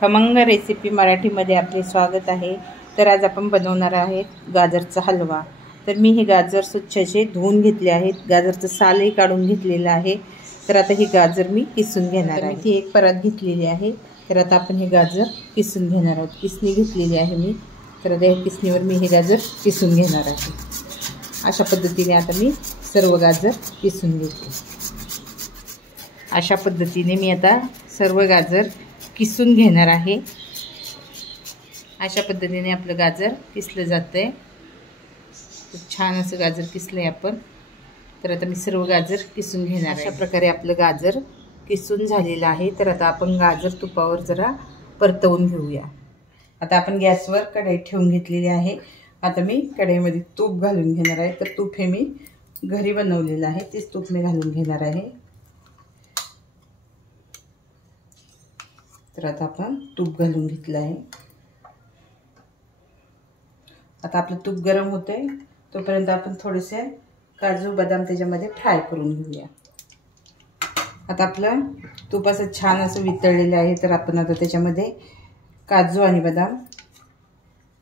खमंग रेसिपी मराठीमध्ये आपले स्वागत आहे। तर आज आपण बनवणार आहेत गाजरचा हलवा। तर मी हे गाजर स्वच्छचे धुवून घेतले आहेत, गाजरचं सालही काढून घेतलेलं आहे। तर आता हे गाजर मी किसून घेणार आहे। मी एक परत घेतलेली आहे। तर आता आपण हे गाजर किसून घेणार आहोत। किसणी घेतलेली आहे मी। तर आता या किसणीवर मी हे गाजर किसून घेणार आहे। अशा पद्धतीने आता मी सर्व गाजर किसून घेते। अशा पद्धतीने मी आता सर्व गाजर किसून घेणार आहे। अशा पद्धतीने आपलं गाजर किसलं जातंय। खूप छान असं गाजर किसलंय आपण। तर आता मी सर्व गाजर किसून घेणार आहे। अशा प्रकारे आपलं गाजर किसून झालेलं आहे। तर आता आपण गाजर तुपावर जरा परतवून घेऊया। आता आपण गॅसवर कढई ठेवून घेतलेली आहे। आता मी कढईमध्ये तूप घालून घेणार आहे। तर तूप हे मी घरी बनवलेलं आहे, तेच तूप मी घालून घेणार आहे। तर आता आपण तूप घालून घेतलं आहे। आता आपलं तूप गरम होतंय, तोपर्यंत आपण थोडेसे काजू बदाम त्याच्यामध्ये फ्राय करून घेऊया। आता आपलं तूप असं छान असं वितळलेलं आहे। तर आपण आता त्याच्यामध्ये काजू आणि बदाम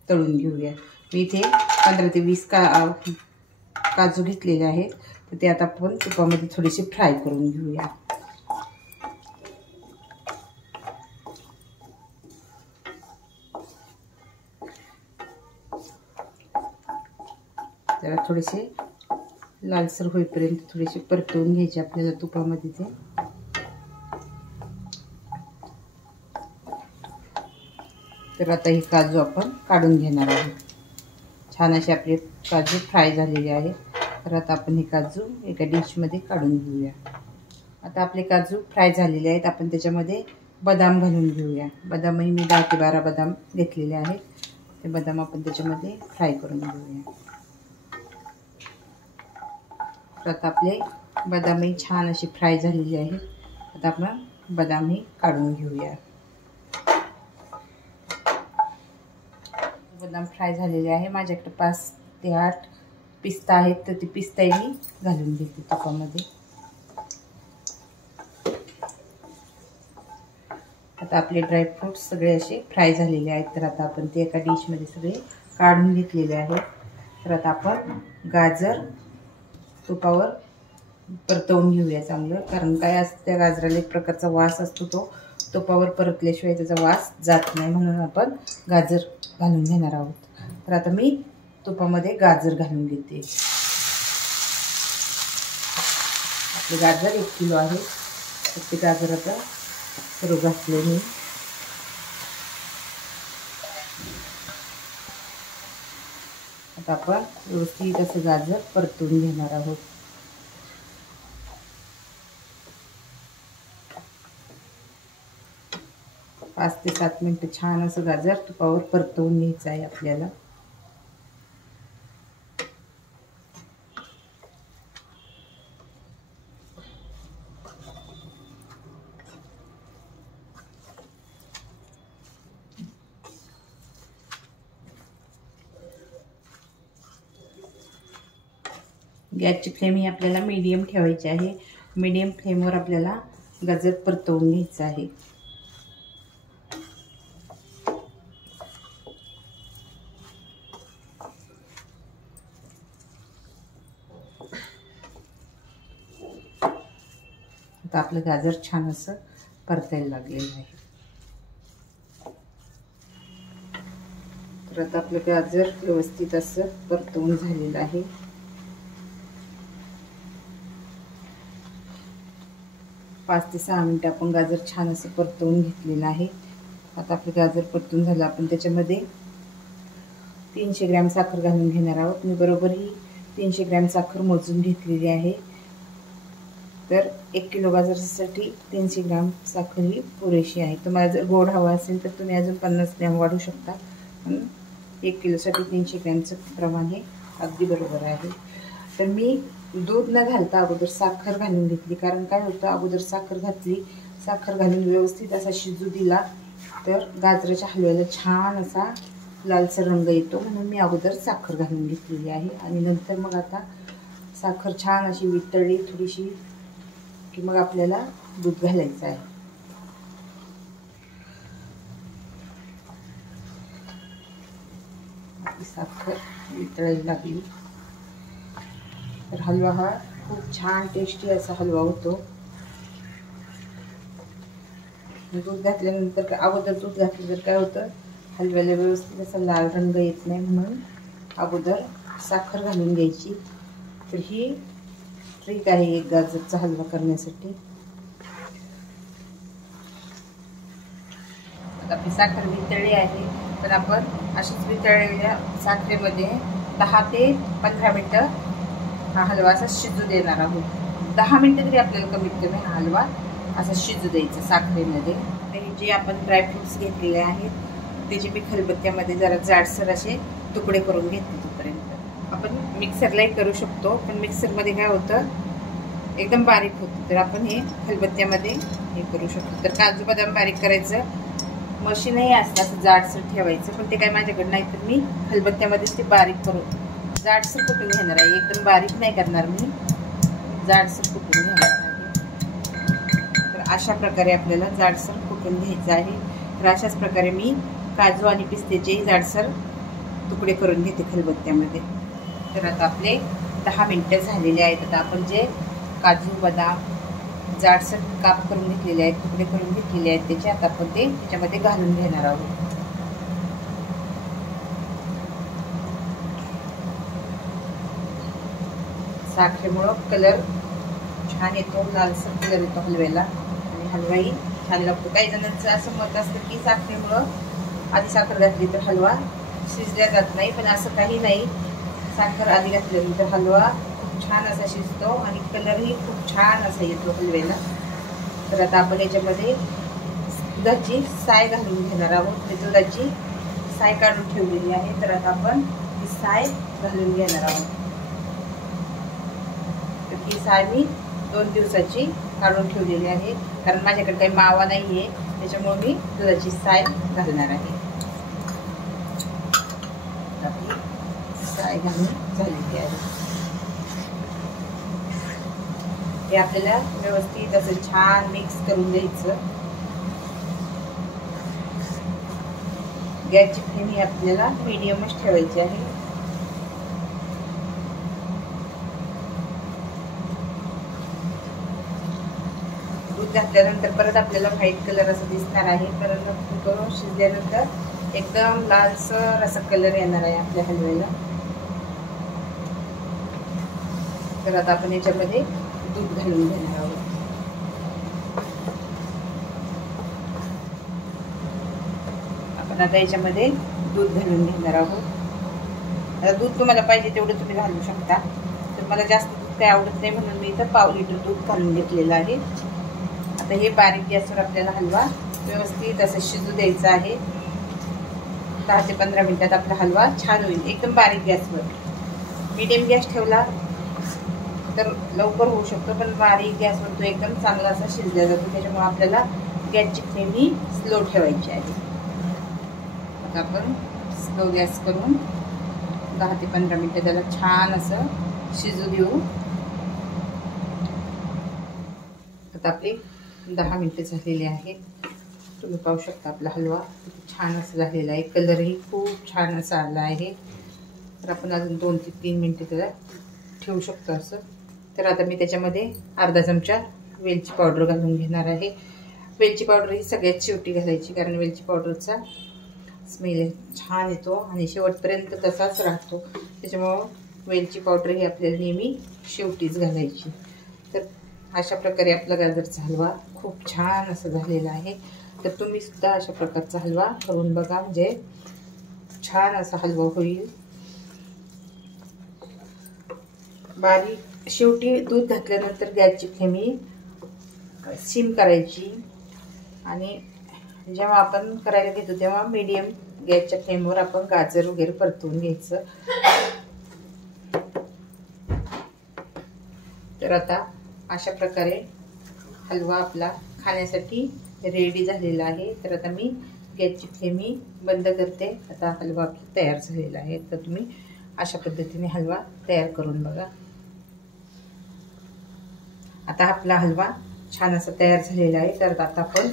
तळून घेऊया। मी इथे 15 ते 20 काजू घेतलेले आहेत। तर ते आता आपण तुपामध्ये थोडेसे फ्राय करून घेऊया। जरा थोडेसे लालसर होईपर्यंत थोडेसे परतवून घ्यायचे आपल्याला तुपामध्ये ते। तर आता हे काजू आपण काढून घेणार आहोत। छान असे आपले काजू फ्राय झालेले आहेत। तर आता आपण हे काजू एका डिशमध्ये काढून घेऊया। आता आपले काजू फ्राय झालेले आहेत। आपण त्याच्यामध्ये बदाम घालून घेऊया। बदामही मी 10 ते 12 बदाम घेतलेले आहेत। ते बदाम आपण त्याच्यामध्ये फ्राय करून घेऊया। तर आता आपले बदामही छान असे फ्राय झालेले आहेत। आता आपण बदामही काढून घेऊया। बदाम फ्राय झालेले आहे। माझ्याकडे 5 ते 8 पिस्ता आहेत। तर ते पिस्ताही मी घालून घेते तुपामध्ये। आता आपले ड्रायफ्रूट्स सगळे असे फ्राय झालेले आहेत। तर आता आपण ते एका डिशमध्ये सगळे काढून घेतलेले आहेत। तर आता आपण गाजर तुपावर परतवून घेऊया चांगलं, कारण काय असतं त्या गाजराला एक प्रकारचा वास असतो, तो तुपावर परतल्याशिवाय त्याचा वास जात नाही, म्हणून आपण गाजर घालून घेणार आहोत। तर आता मी तुपामध्ये गाजर घालून घेते। आपले गाजर 1 किलो आहे। तर ते गाजर आता सर्व घातले मी। आता आपण व्यवस्थित असं गाजर परतून घेणार आहोत। पाच ते 7 मिनिटं छान असं गाजर तुपावर परतवून घ्यायचं आहे आपल्याला। गॅसची फ्लेम ही आपल्याला मीडियम ठेवायची आहे। मीडियम फ्लेमवर आपल्याला गाजर परतवून घ्यायचं आहे। आता आपलं गाजर छान असं परतायला लागलेलं आहे। तर आता आपलं गाजर व्यवस्थित असं परतवून झालेलं आहे। पाच ते 6 मिनिटं आपण गाजर छान असं परतवून घेतलेलं आहे। आता आपलं गाजर परतून झालं, आपण त्याच्यामध्ये 300 ग्रॅम साखर घालून घेणार आहोत। मी बरोबर ही 300 ग्रॅम साखर मोजून घेतलेली आहे। तर 1 किलो गाजरासाठी 300 ग्रॅम साखर ही पुरेशी आहे। तुम्हाला जर गोड हवा असेल तर तुम्ही अजून 50 ग्रॅम वाढवू शकता, पण 1 किलोसाठी 300 ग्रॅमचं प्रमाण हे अगदी बरोबर आहे। तर मी दूध न घालता अगोदर साखर घालून घेतली, कारण काय होतं, अगोदर साखर घातली, साखर घालून व्यवस्थित असा शिजू दिला तर गाजराच्या हलव्याला छान असा लालसर रंग येतो, म्हणून मी अगोदर साखर घालून घेतलेली आहे। आणि नंतर मग आता साखर छान अशी वितळली थोडीशी की मग आपल्याला दूध घालायचं आहे। साखर वितळायला लागली. तर हलवा हा खूप छान टेस्टी असा हलवा होतो. दूध घातल्यानंतर अगोदर दूध घातलं तर काय होतं, हलव्याला व्यवस्थित असा लाल रंग येत नाही, म्हणून अगोदर साखर घालून घ्यायची. तर ही ट्रिक आहे एक गाजरचा हलवा करण्यासाठी. आपली साखर वितळली आहे, पण आपण अशीच वितळलेल्या साखरेमध्ये 10 ते 15 मिनटं हा हलवा असा शिजू देणार आहोत. 10 मिनटं तरी आपल्याला कमीत कमी हा हलवा असा शिजू द्यायचा साखरेमध्ये. तर जे आपण ड्रायफ्रुट्स घेतलेले आहेत त्याचे मी खलबत्त्यामध्ये जरा जाडसर असे तुकडे करून घेतले. तोपर्यंत आपण मिक्सरलाही करू शकतो, पण मिक्सरमध्ये काय होतं, एकदम बारीक होतं. तर आपण हे खलबत्त्यामध्ये हे करू शकतो. तर काजू बदाम बारीक करायचं मशीनही असतं असं जाडसर ठेवायचं, पण ते काय माझ्याकडे नाही, तर मी खलबत्त्यामध्येच ते बारीक करून जाडसर कुटून घेणार आहे. एकदम बारीक नाही करणार मी, जाडसर कुटून घेणार आहे. तर अशा प्रकारे आपल्याला जाडसर कुटून घ्यायचं आहे. तर अशाच प्रकारे मी काजू आणि पिस्त्याचेही जाडसर तुकडे करून घेते खलबत्त्यामध्ये. तर आता आपले 10 मिनिटं झालेले आहेत. आता आपण जे काजू बदाम जाडसर काप करून घेतलेले आहेत, तुकडे करून घेतलेले आहेत, त्याचे आता आपण ते त्याच्यामध्ये घालून घेणार आहोत. साखरेमुळं कलर छान येतो, लालसर कलर येतो हलव्याला, आणि हलवाही छान लागतो. काही जणांचं असं मत असतं की साखरेमुळं आधी साखर घातली तर हलवा शिजल्या जात नाही, पण असं काही नाही. साखर आधी घातल्यानंतर हलवा खूप छान असा शिजतो आणि कलरही खूप छान असा येतो हलव्याला. तर आता आपण याच्यामध्ये दुधाची साय घालून घेणार आहोत. दुधाची साय काढून ठेवलेली आहे, तर आता आपण ही साय घालून घेणार आहोत. तर ही साय मी 2 दिवसाची काढून ठेवलेली आहे, कारण माझ्याकडे काही मावा नाही आहे, त्याच्यामुळे मी दुधाची साय घालणार आहे. साय घालून झालेली आहे. हे आपल्याला व्यवस्थित असं छान मिक्स करून द्यायचं. गॅसची फ्लेम ही आपल्याला मीडियमच ठेवायची आहे. दूध घातल्यानंतर परत आपल्याला व्हाईट कलर असं दिसणार आहे, परत शिजल्यानंतर एकदम लालसर असा कलर येणार आहे आपल्या हलव्याला. तर आता आपण याच्यामध्ये दूध घालून घेणार आहोत. आपण आता याच्यामध्ये दूध घालून घेणार आहोत. आता दूध तुम्हाला पाहिजे तेवढं तुम्ही घालू शकता. तर मला जास्त दूध काही आवडत नाही, म्हणून मी इथं 1/2 लिटर दूध घालून घेतलेलं आहे. आता हे बारीक गॅसवर आपल्याला हलवा व्यवस्थित असं शिजू द्यायचा आहे. 10 ते 15 मिनिटात आपला हलवा छान होईल. एकदम बारीक गॅसवर. मीडियम गॅस ठेवला तर लवकर होऊ शकतो, पण बारीक गॅसवर तो एकदम चांगला असा शिजला जातो. त्याच्यामुळे आपल्याला गॅसची फ्लेम ही स्लो ठेवायची आहे. आता आपण स्लो गॅस करून 10 ते 15 मिनिटं त्याला छान असं शिजू देऊ. आता आपले 10 मिनिटं झालेले आहेत. तुम्ही पाहू शकता आपला हलवा किती छान असं झालेला आहे. कलरही खूप छान असा आला आहे. तर आपण अजून 2 ते 3 मिनिटं त्याला ठेवू शकतो असं. तर आता मी त्याच्यामध्ये अर्धा चमचा वेलची पावडर घालून घेणार आहे. वेलची पावडर ही सगळ्यात शेवटी घालायची, कारण वेलची पावडरचा स्मेल छान येतो आणि शेवटपर्यंत तसाच राहतो. त्याच्यामुळं वेलची पावडर ही आपल्याला नेहमी शेवटीच घालायची. तर अशा प्रकारे आपला गाजरचा हलवा खूप छान असं झालेला आहे. तर तुम्ही सुद्धा अशा प्रकारचा हलवा करून बघा, म्हणजे छान असा हलवा होईल. बारीक शेवटी दूध घातल्यानंतर गॅसची फ्लेम सिम करायची, आणि जेव्हा आपण करायला घेतो तेव्हा मीडियम गॅसच्या फ्लेमवर आपण गाजर वगैरे परतवून घ्यायचं. तर आता अशा प्रकारे हलवा आपला खाण्यासाठी रेडी झालेला आहे. तर आता मी गॅसची फ्लेम बंद करते. आता हलवा तयार झालेला आहे. तर तुम्ही अशा पद्धतीने हलवा तयार करून बघा. आता आपला हलवा छान असा तयार झालेला आहे. तर आता आपण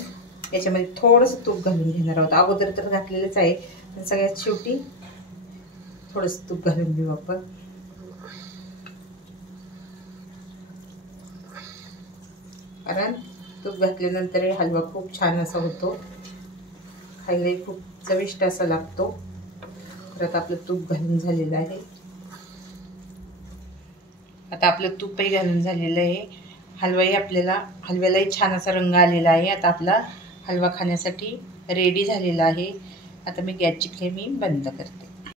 याच्यामध्ये थोडंसं तूप घालून घेणार आहोत. अगोदर तर घातलेलंच आहे, पण सगळ्यात शेवटी थोडंसं तूप घालून घेऊ आपण. कारण तूप घातल्यानंतर हलवा खूप छान असा होतो, खायलाही खूप चविष्ट असा लागतो. परत आपलं तूप घालून झालेलं आहे. आता आपलं तूपही घालून झालेलं आहे. हलव्यालाही छान असा रंग आलेला आहे. आता आपला हलवा खाण्यासाठी रेडी झालेला आहे. आता मी गॅसची फ्लेम बंद करते.